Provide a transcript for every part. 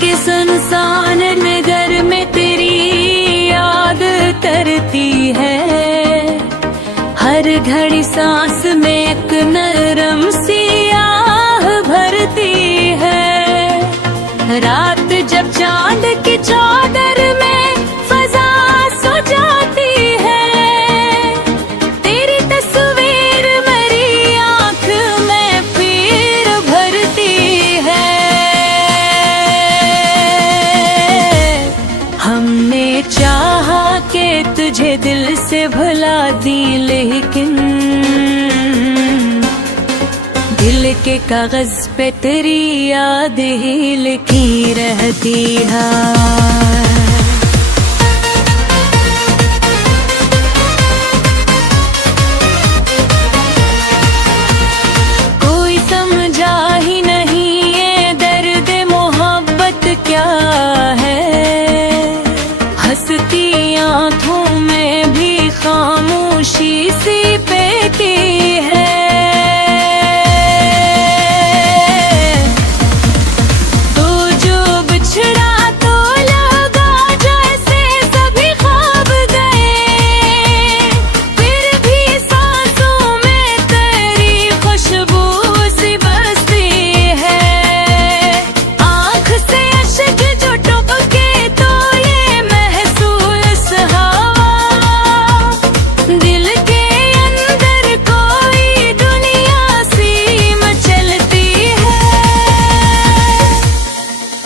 के सुनसान नगर में तेरी याद तरती है। हर घड़ी सांस में एक नरम सी आह भरती है। रात जब चांद की चादर में फजा सो जाती है, तेरी तस्वीर मेरी आंख में फिर भरती है। हमने चाहा कि तुझे दिल से भुला दी, लेकिन दिल के कागज पे तेरी याद ही लिखी रहती है। कोई समझा ही नहीं ये दर्द मोहब्बत क्या है। हंसती आंखों में भी खामोशी सी पैकी है।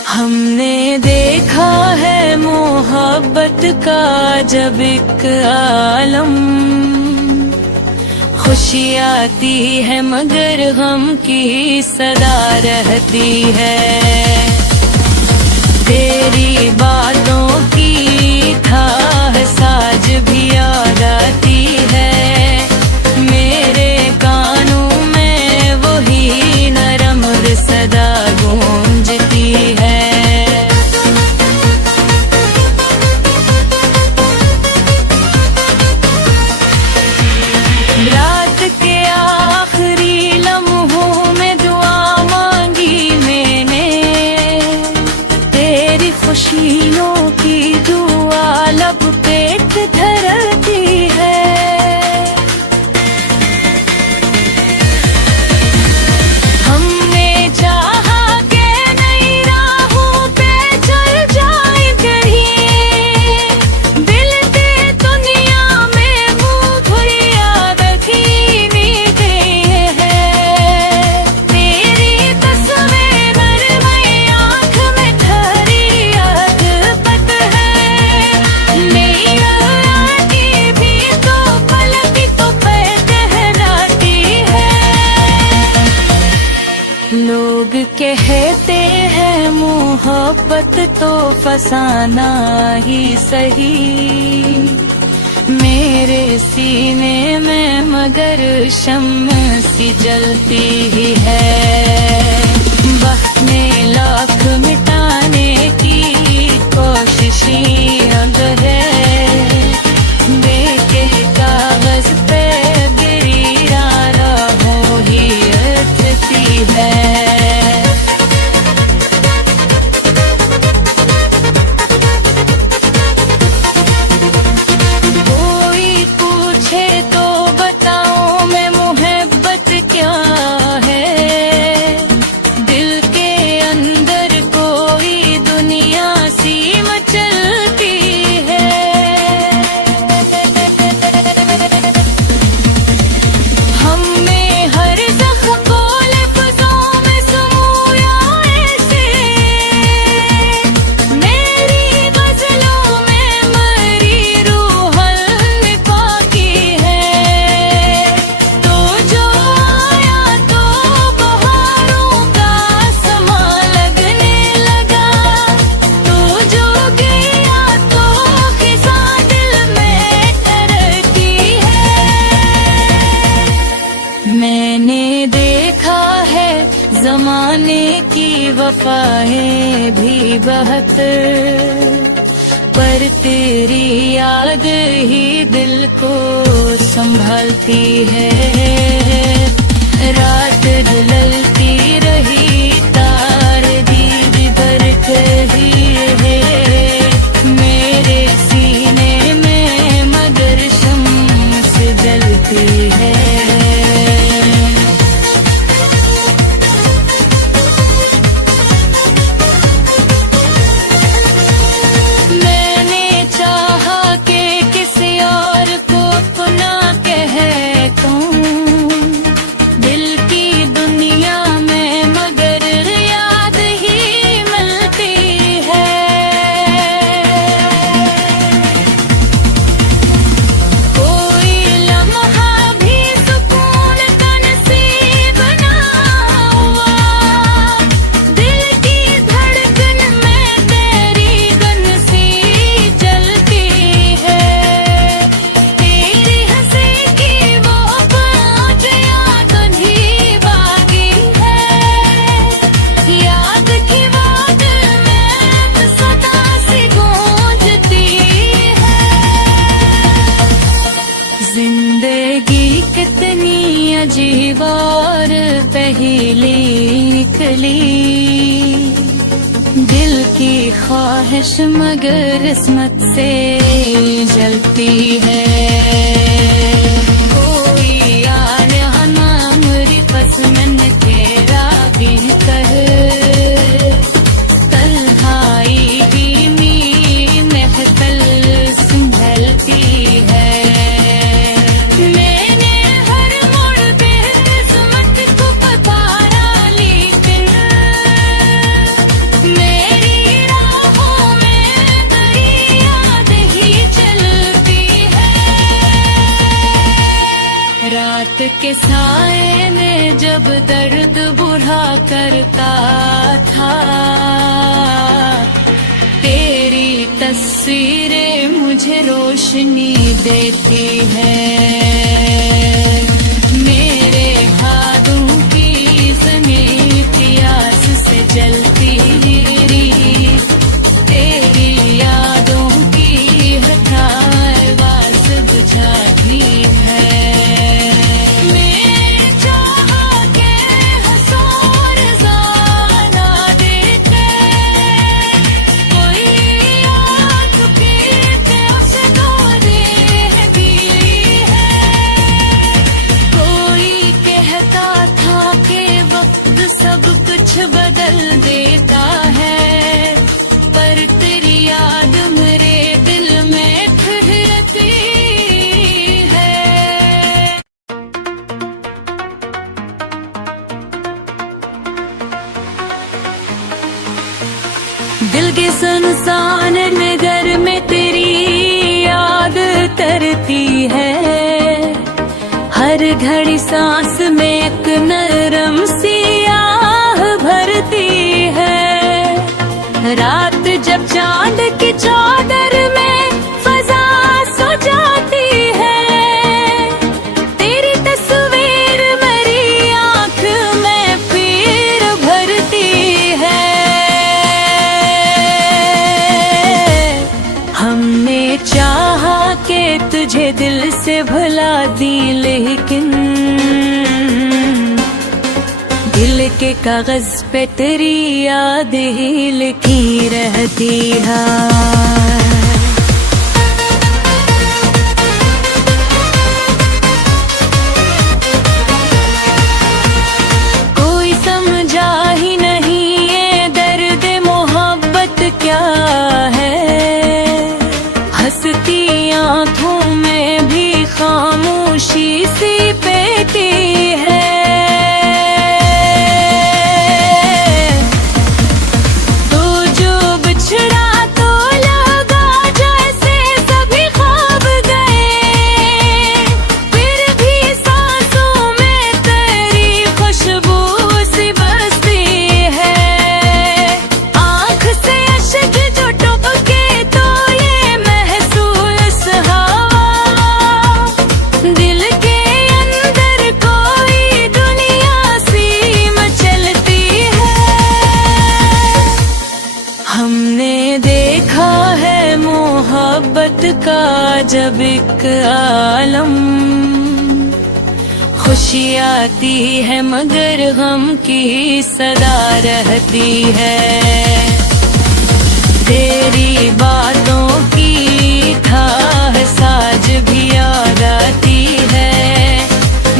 हमने देखा है मोहब्बत का जब एक आलम, खुशी आती है मगर गम की सदा रहती है। तेरी बातों की थाह साज भी याद आती है। मेरे कानों में वही नरम सदा गूंजती है। रात के आखिरी लम्हों में दुआ मांगी मैंने, तेरी खुशियों की दुआ लब पे धरती है। हमने चाहा कि नई राहों पे चल जाए कहीं, दिल दे दुनिया में मुँह घुरिया रखीनी गई है। तेरी तस्वीर नरमई आँख में ठहरी अदपत है। मेरी आँखें भी तो पलक तो पर कहलाती है। लोग कहते हैं मोहब्बत तो फसाना ही सही, मेरे सीने में मगर शम्म सी जलती ही है। बहने लाख मिटाने की कोशिशें अगर है, देखे कागज पे गिरी राहों ही अटती है। कोई पूछे तो बताओ मैं मोहब्बत क्या है। दिल के अंदर कोई दुनिया सी मचलती है। हमने हर ज़ख्म को लफ्ज़ों में समूया ऐसे, मेरी गज़लों में मरी रूह पाकी है। तो जो आया तो बहारों का समा लगने लगा, तो जो गया तो खिज़ा दिल में तरकी है। मैंने देखा है ज़माने की वफ़ाएं भी बहुत, पर तेरी याद ही दिल को संभालती है। रात ढलती रही तार दीद बरके जिंदगी कितनी अजीब और पहेली निकली, दिल की ख्वाहिश मगर किस्मत से जलती है। कोई यार हमाम री कसमन तेरा बिन कर, तन्हाई धीमी महफिल संभलती है। मैंने हर मोड़ पे किस्मत को पुकारा, लेकिन मेरी राहों में फरियाद ही चलती है। रात के साए में जब दर्द बुढ़ा करता था, तेरी तस्वीरें मुझे रोशनी देती है। मेरे हाथों की ज़मीं प्यास से जलती रही, तेरी यादों की हठाए वास बुझाती है। मैं चाहा के हंसोर ज़ाना देखे, कोई आँख पीते उस दौरे भी है। कोई कहता था कि वक्त सब कुछ बदल देता है, पर तेरी याद मेरे दिल में ठहरती है। दिल के सुनसान नगर में तेरी याद तरती है, हर घड़ी सांस में एक नरम सी आह भरती है। रात जब चांद की चादर में फजा सो जाती है, तेरी तस्वीर मेरी आंख में फिर भरती है। हमने चाहा कि तुझे दिल से भुला दी, लेकिन दिल के कागज पे तेरी याद ही लिखी रहती है। कोई समझा ही नहीं ये दर्द मोहब्बत क्या है, हंसती आँखों में भी खामोशी सी पेटी है। तो जो बिछड़ा तो लगा जैसे सभी ख्वाब गए, फिर भी सांसों में तेरी खुशबू सी बसती है। आँख से अश्क जो टपके तो ये महसूस हवा, दिल के अंदर कोई दुनिया सी मचलती है। हमने देखा है मोहब्बत का जब एक आलम, खुशी आती है मगर गम की सदा रहती है। तेरी बातों की खाह साज भी याद आती है,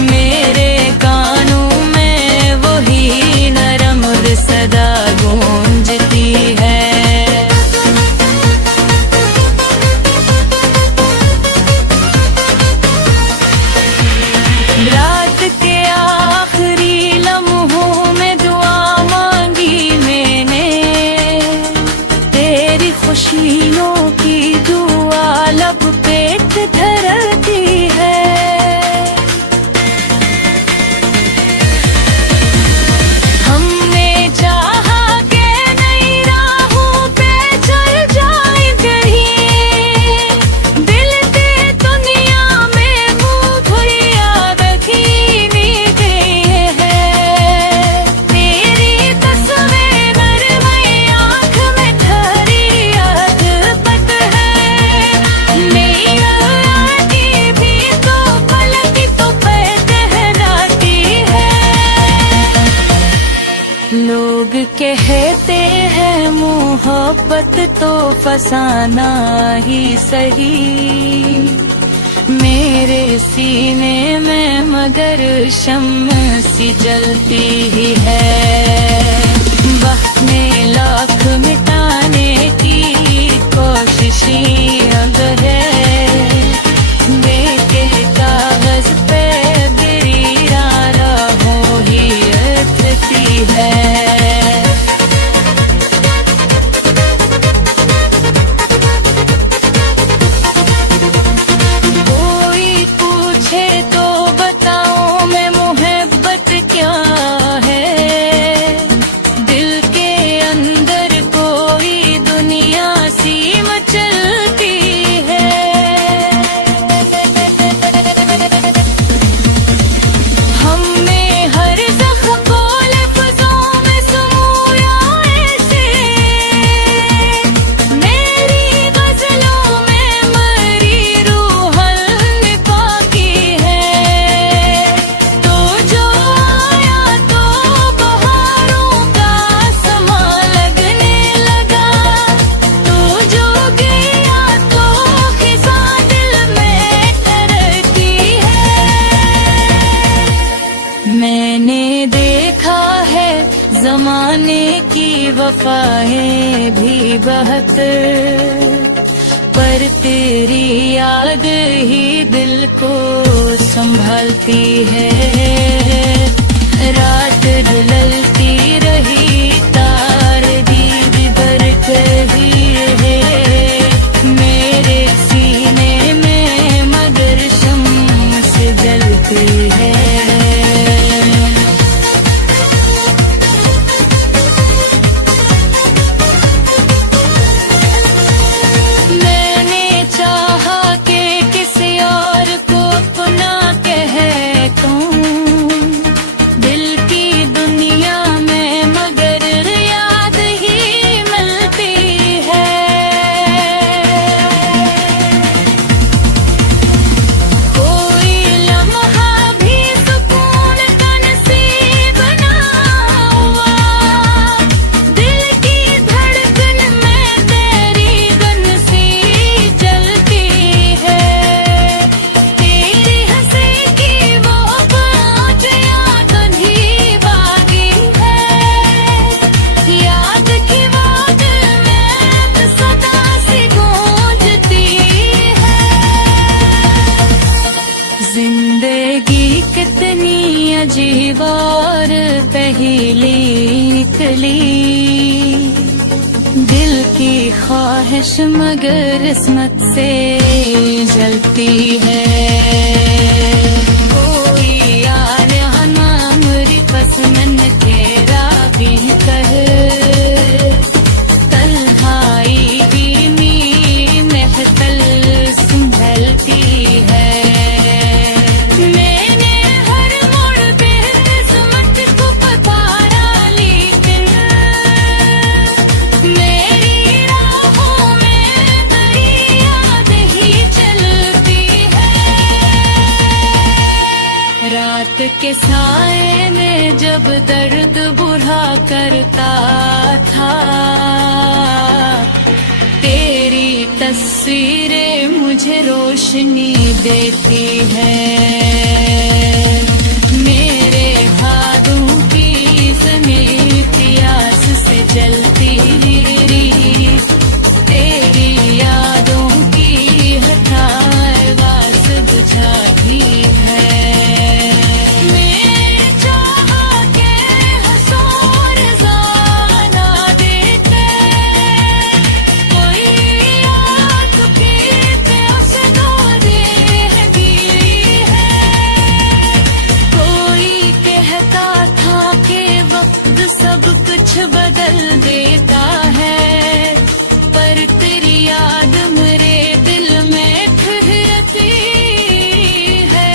मेरे कानों में वही नरम सदा गूंजती है। रात के आखिरी लम्हों में दुआ मांगी मैंने, तेरी खुशियों की दुआ लब पे धरती है। फसाना ही सही। मेरे सीने में मगर शम्म सी जलती ही है। वक्त ने लाख मिटाने की कोशिशें अब है। देखे कागज पे गिरा राहों ही अटती है। मैंने देखा है ज़माने की वफ़ाएं भी बहुत, पर तेरी याद ही दिल को संभालती है। रात ढलती रही तार दीद बरत ही है। मेरे सीने में मगर शम्म से जलती है। जिंदगी कितनी अजीब और पहेली निकली। दिल की ख्वाहिश मगर किस्मत से जलती है। कोई यार हमाम रिपसमन तेरा भी कर। तन्हाई भी मी महफिल संभलती है। रात के साए में जब दर्द बुरा करता था, तेरी तस्वीरें मुझे रोशनी देती है। मेरे हाथों की समेत आस से जलती रही। तेरी यादों की हठाए वास बुझाती है। सब कुछ बदल देता है, पर तेरी याद मेरे दिल में ठहरती है।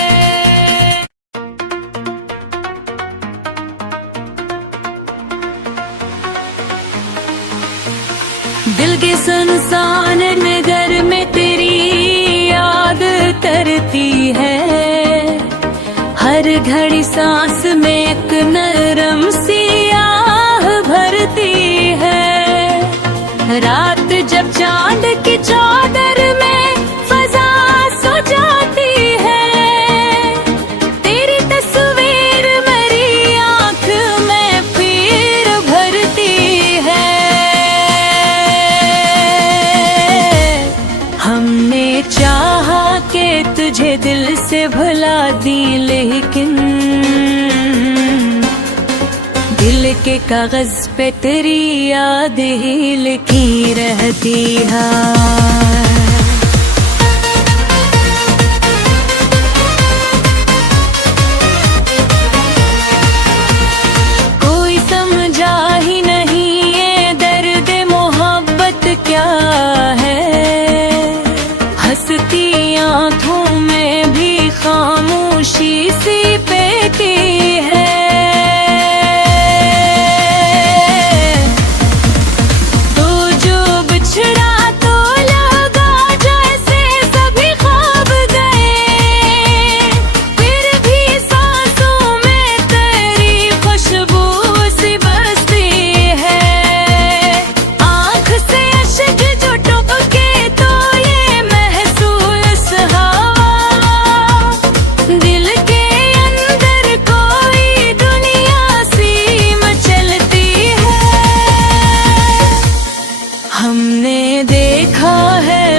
दिल के सुनसान नगर में तेरी याद तरती है। हर घड़ी सांस में एक नरम सी आह भरती है। रात जब चांद की चादर में फजा सो जाती है, तेरी तस्वीर मेरी आंख में फिर भरती है। हमने चाहा कि तुझे दिल से भुला दी, लेकिन दिल के कागज पे तेरी याद ही लिखी रहती है। कोई समझा ही नहीं ये दर्द मोहब्बत क्या है, हंसती आंखों में भी खामोशी सी पेटी है।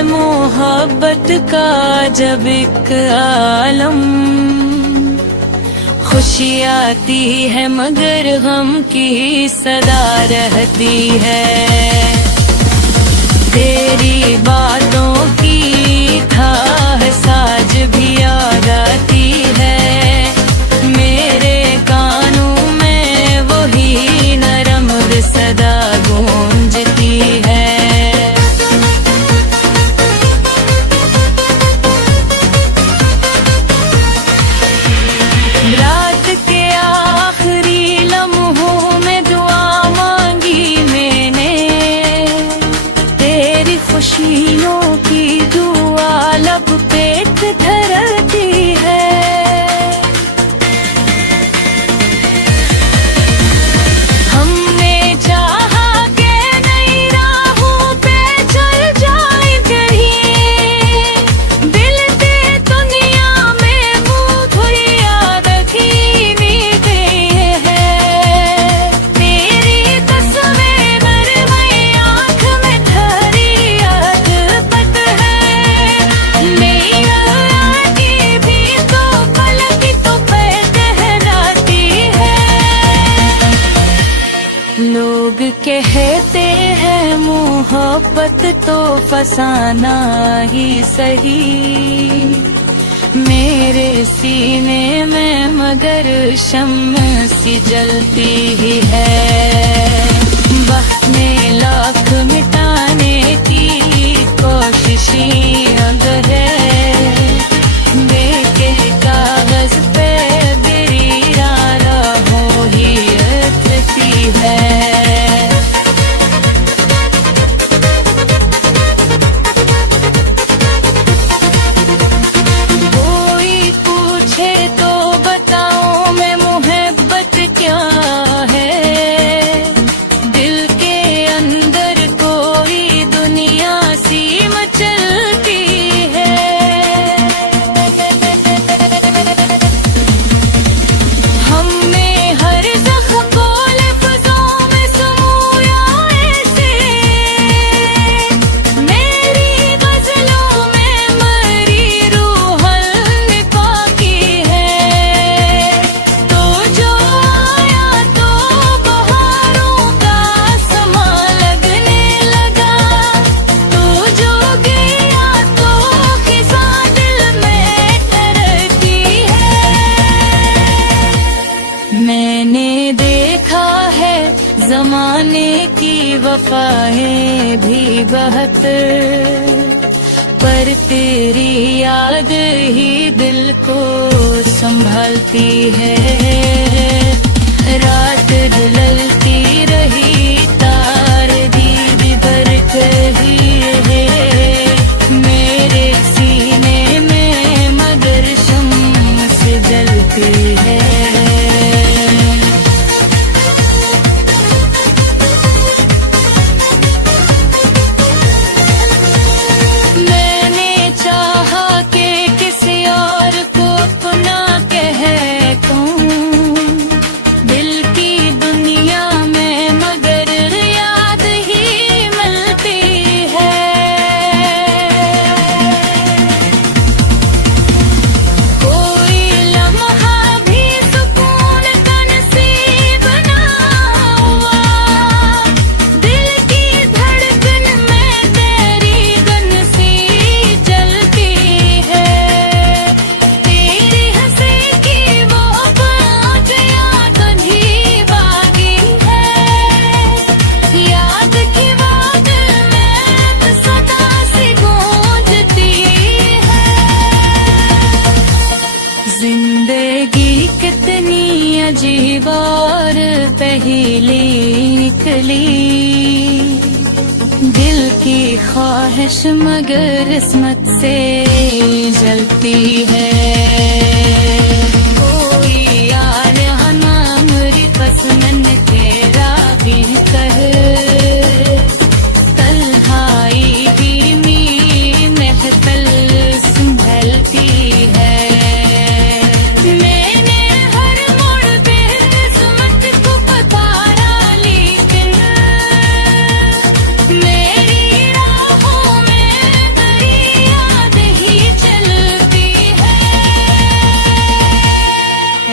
मोहब्बत का जब एक आलम, खुशी आती है मगर गम की सदा रहती है। तेरी बातों की थाह साज भी याद आती है, मेरे कानों में वही नरम सदा गूंजती है। रात के आखिरी लम्हों में दुआ मांगी मैंने, तेरी खुशियों की दुआ लब पे धरती है। हमने चाहा कि नई राहों पे चल जाए कहीं, दिल से दुनिया में मुँह धोया रखी गई है। तेरी तस्वीर मेरी आँख में ठहरी अदपत है, मेरी आँखें भी तो पलक तो कहलाती है। लोग कहते हैं मोहब्बत तो फसाना ही सही, मेरे सीने में मगर शम्म सी जलती ही है। बहने लाख मिटाने की कोशिशें अगर है, देखे कागज पे मेरी राहों ही अथरती है। कोई पूछे तो बताओ मैं मोहब्बत क्या है, दिल के अंदर कोई दुनिया सी मचलती है। हमने हर ज़ख्म को लफ्ज़ों में समोया ऐसे, मेरी गज़लों में मरी रूह निफाकी है। तो जो आया तो बहारों का समा लगने लगा, तो जो गया तो खिज़ां दिल में ठहरती है। मैंने देखा है ज़माने की वफ़ाएं भी बहुत, पर तेरी याद ही दिल को संभालती है। रात ढलती रही तार दीद बरक ही है, मेरे सीने में मगर शम्म से जलती है। जिंदगी कितनी अजीब और पहेली निकली, दिल की ख्वाहिश मगर किस्मत से जलती है। कोई यार हमाम कसमन तेरा बिन कर, तन्हाई धीमी महफिल संभलती है। मैंने हर मोड़ पे किस्मत को पुकारा, लेकिन मेरी राहों में फरियाद ही चलती है।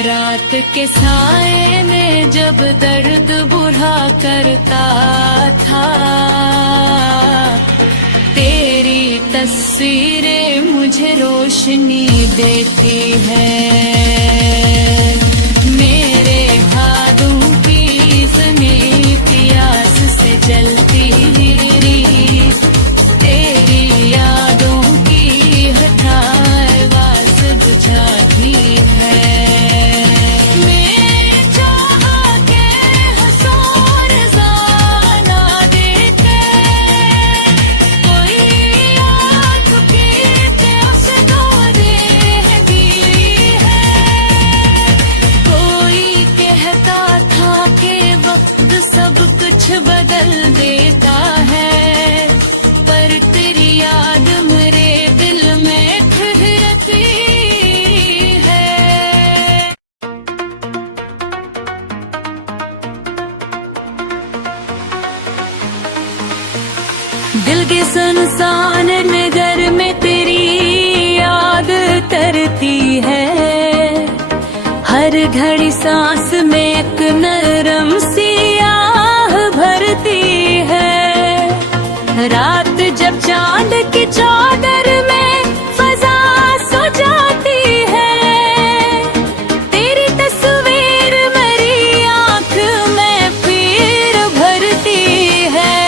रात के साए में जब दर्द बुरा करता था, तेरी तस्वीरें मुझे रोशनी देती है। मेरे हाथों की ज़मीं प्यास से जलती रही, तेरी यादों की हठावास बुझाती है। मैं चाहा के हंसोर ज़ाना देखे, कोई आँख की प्यास तो देती है। कोई कहता था कि वक्त सब कुछ बदल देता है, पर तेरी याद मेरे दिल में ठहरती है। दिल के सुनसान नगर में तेरी याद तरती है, हर घड़ी सांस में एक नरम सी आह भरती है। रात जब चांद की चादर में फजा सो जाती है, तेरी तस्वीर मेरी आंख में फिर भरती है।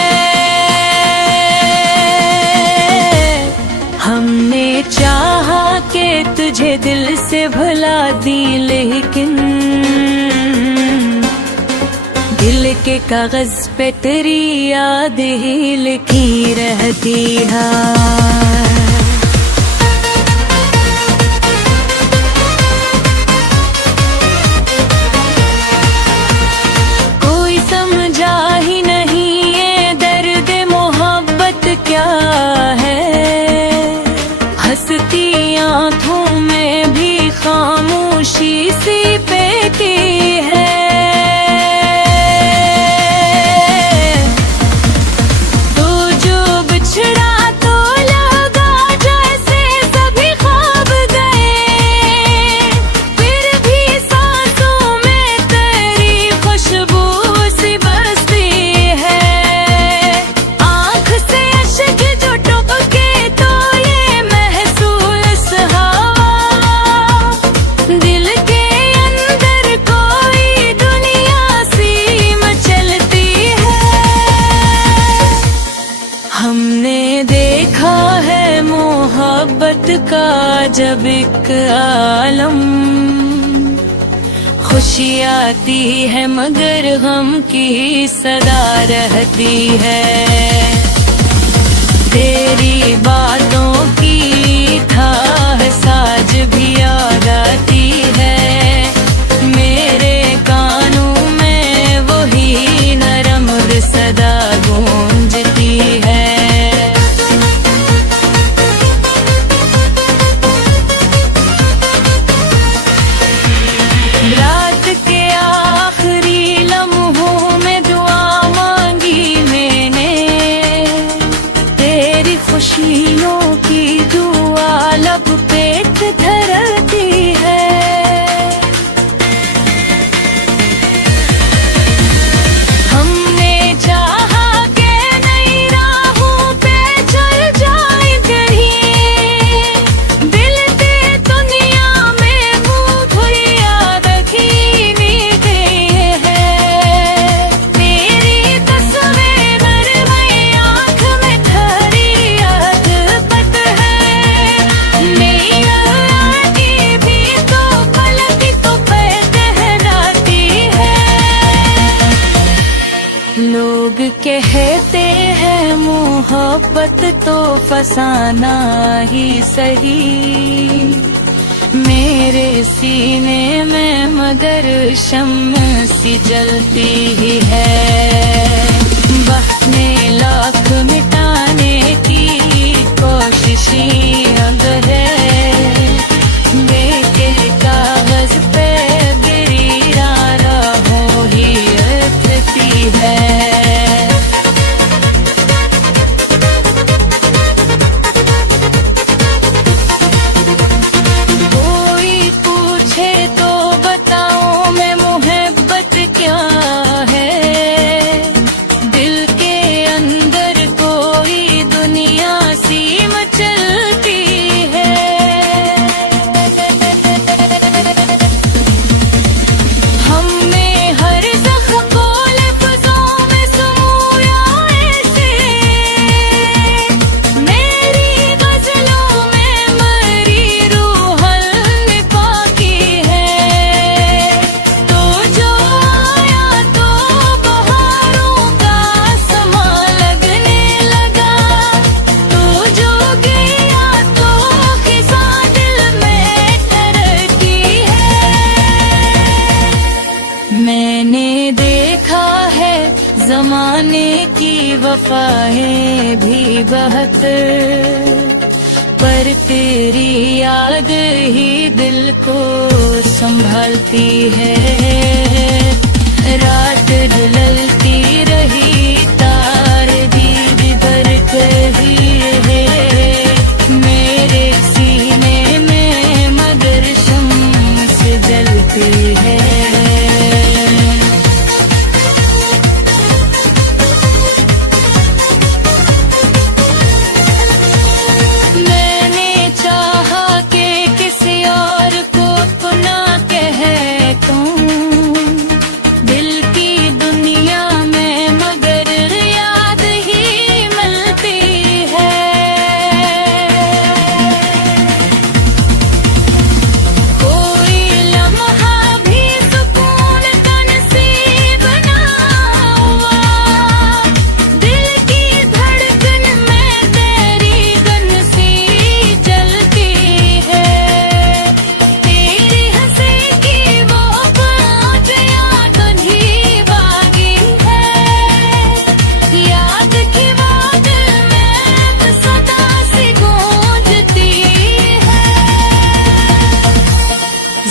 हमने चाहा कि तुझे दिल से भुला दी, लेकिन दिल के कागज पे तेरी याद ही लिखी रहती है। कोई समझा ही नहीं ये दर्द मोहब्बत क्या है, हंसती आँखों में भी खामोशी सी पैती है। तो जो बिछड़ा तो लगा जैसे सभी ख्वाब गए, फिर भी सांसों में तेरी खुशबू सी बसती है। आँख से अश्क जो टपके तो ये महसूस हवा, दिल के अंदर कोई दुनिया सी मचलती है। हमने देखा है मोहब्बत का जब एक आलम, खुशी आती है मगर गम की सदा रहती है। तेरी बातों की थाह साज भी याद आती है, मेरे कानों में वही नरम सदा गूंजती है। रात के आखिरी लम्हों में दुआ मांगी मैंने, तेरी खुशियों की दुआ लब पे धरती है। फसाना ही सही। मेरे सीने में मगर शम्म सी जलती ही है। बहने लाख मिटाने की कोशिशें अगर है, देखे कागज पे गिरा राहों ही अथती है। ज़माने की वफ़ाएं भी बहुत, पर तेरी याद ही दिल को संभालती है। रात ढलती रही तार भी बिखर ही है मेरे सीने में, मगर शम्म से जलती है।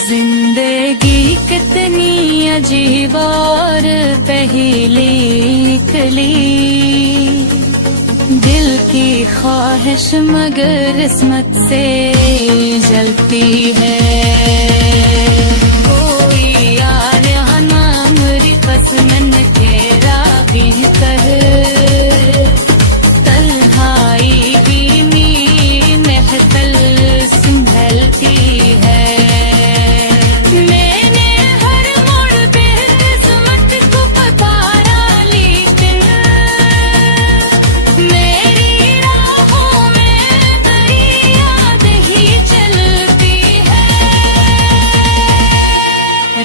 जिंदगी कितनी अजीब और पहेली निकली, दिल की ख्वाहिश मगर किस्मत से जलती है। कोई यार नाम रिकसमन तेरा भी कर, तन्हाई भी मीन महफिल संभलती है।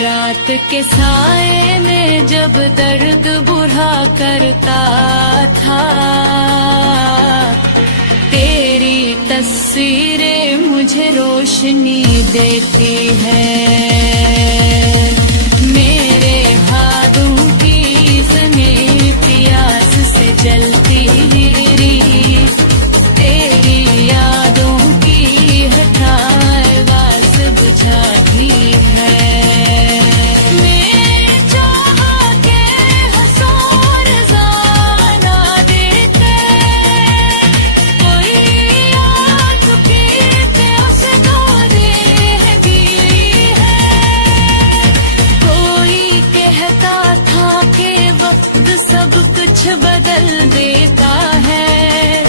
रात के साए में जब दर्द बुरा करता था, तेरी तस्वीरें मुझे रोशनी देती है। मेरे हाथों की ज़मीं प्यास से जलती रही, तेरी यादों की हठाए वास बुझाती है। सब कुछ बदल देता है,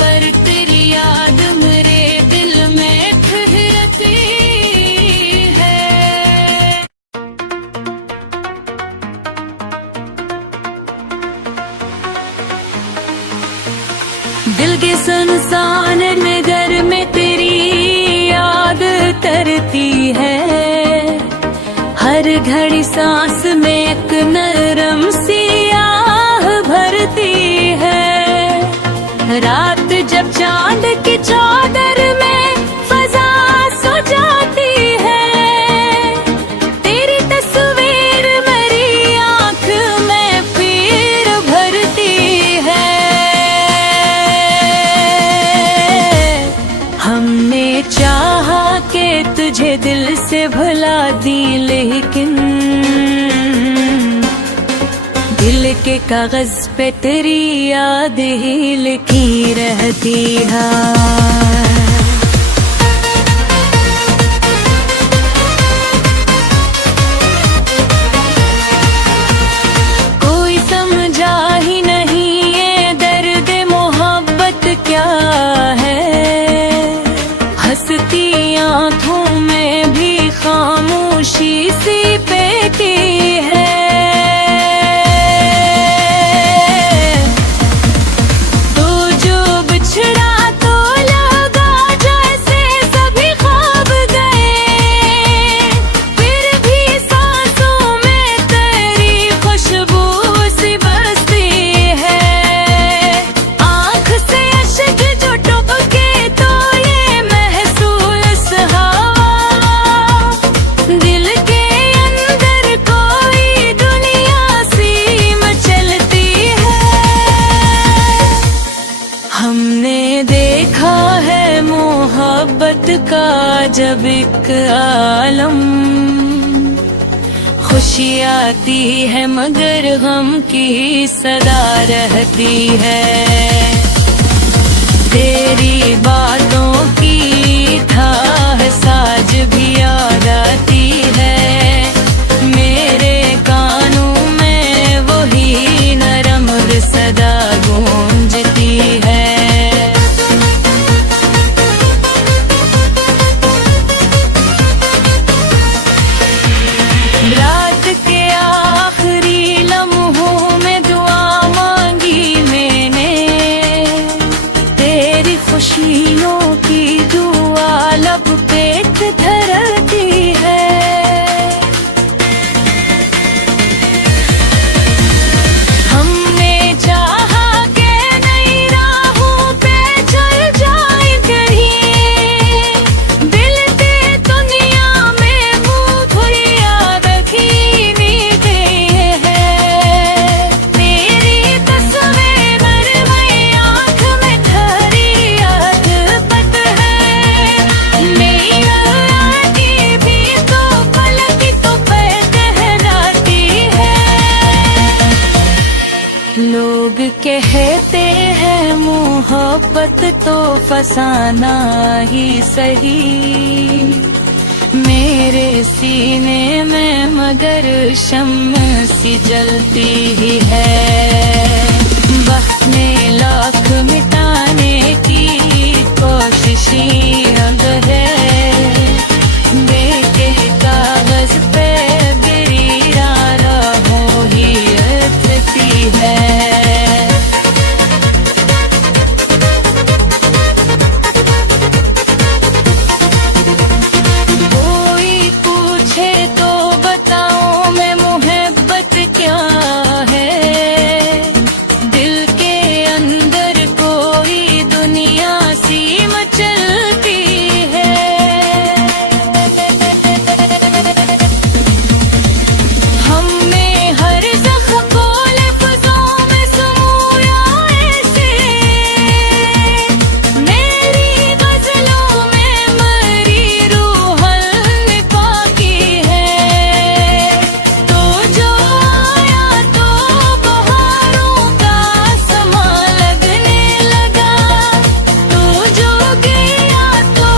पर तेरी याद मेरे दिल में ठहरती है। दिल के सुनसान नगर में तेरी याद तरती है। हर घड़ी सांस में एक नरम सी आह भरती है। रात जब चांद की चादर में फजा सो जाती है, तेरी तस्वीर मेरी आंख में फिर भरती है। हमने चाहा कि तुझे दिल से भुला दी, लेकिन दिल के कागज पे तेरी याद ही लिखी रहती है। कोई समझा ही नहीं ये दर्द मोहब्बत क्या है, हंसती आंखों में भी खामोशी सी पेटी है। मोहब्बत का जब एक आलम, खुशी आती है मगर गम की सदा रहती है। तेरी बातों की थाह साज भी याद आती है, मेरे कानों में वही नरम सदा गूंजती है। रात के आखिरी लम्हों में दुआ मांगी मैंने, तेरी खुशियों की दुआ लब पे धरती है। हमने चाहा कि नई राहों पे चल जाए कहीं, दिल के दुनिया में मुँह धुइया रखीनी गई है। तेरी तस्वीर मरमई आँख में ठहरी याद पत है, मेरी आँखें भी तो पलक तो पर कहलाती है। लोग कहते हैं मोहब्बत तो फसाना ही सही, मेरे सीने में मगर शम्म सी जलती ही है। बहने लाख मिटाने की कोशिशें अब है, देखे कागज पे मेरी राहों ही अथती है। कोई पूछे तो बताऊं मैं मोहब्बत क्या है, दिल के अंदर कोई दुनिया सी मचलती है। हमने हर ज़ख्म को लफ्ज़ों में समूया ऐसे, मेरी गज़लों में मरी रूह पाकी है। तो जो आया तो बहारों का समा लगने लगा, तो जो गया तो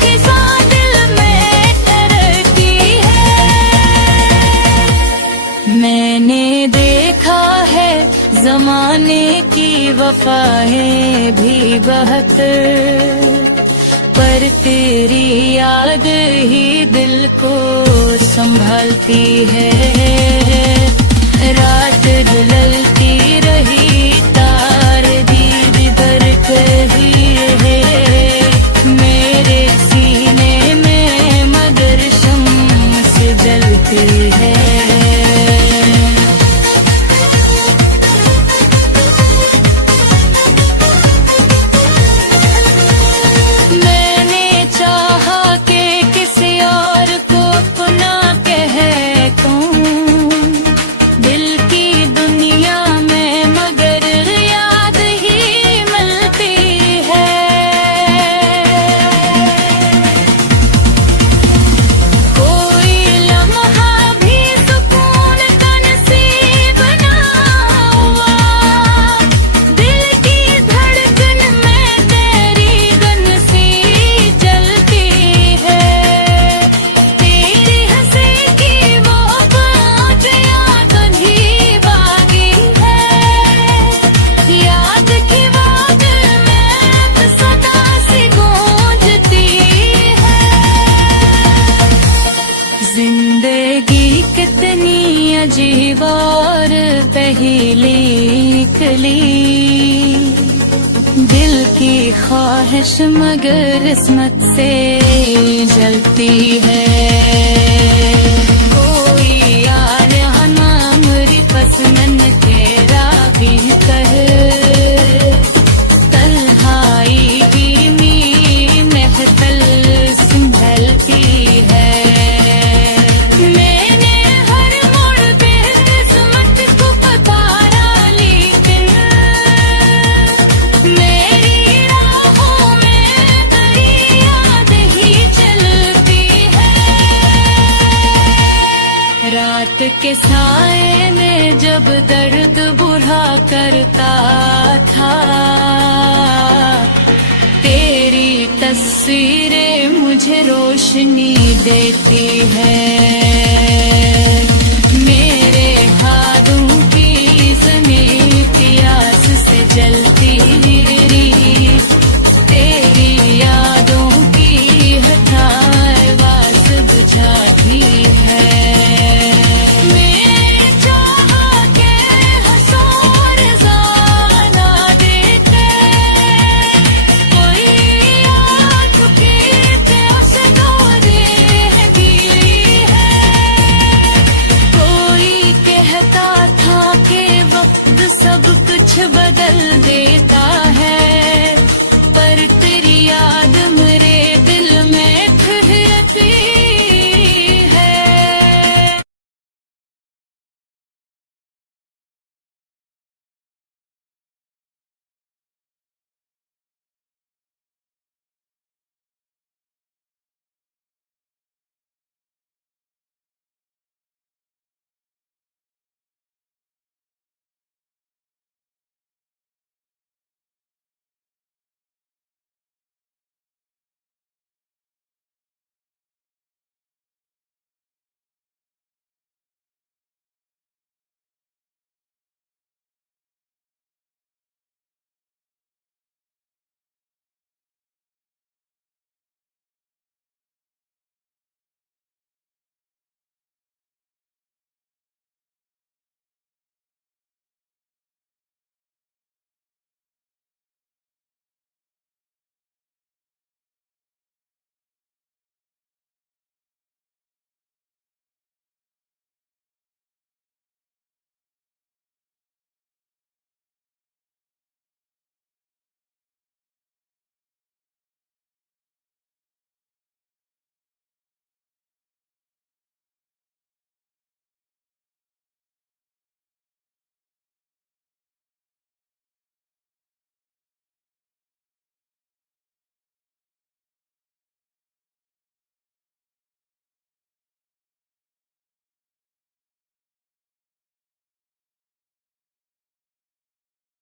खिज़ा दिल में ठहरती है। मैंने देखा है ज़माने की वफ़ाएं भी बहतर, पर तेरी याद ही दिल को संभालती है। रात ढलती रही तार दीद दर कही है, मेरे सीने में मगर शम्म से जलती है। जिंदगी कितनी अजीब और पहेली निकली, दिल की ख्वाहिश मगर किस्मत से जलती है। कोई यार नाम रिपसमन तेरा भी कर, तन्हाई भी महफिल संभलती है। मैंने हर मोड़ पे किस्मत को पुकारा, लेकिन मेरी राहों में तेरी याद ही चलती है। रात के साए में जब दर्द बुरा करता था, तेरी तस्वीरें मुझे रोशनी देती है। मेरे हाथों की ज़मीं प्यास से जलती रही, तेरी यादों की हठाए वास बुझाती है। मैं चाहा के हंसोर ज़ाना देखे, कोई आँख की प्यास दौरे गिरी है। कोई कहता था कि वक्त सब कुछ बदल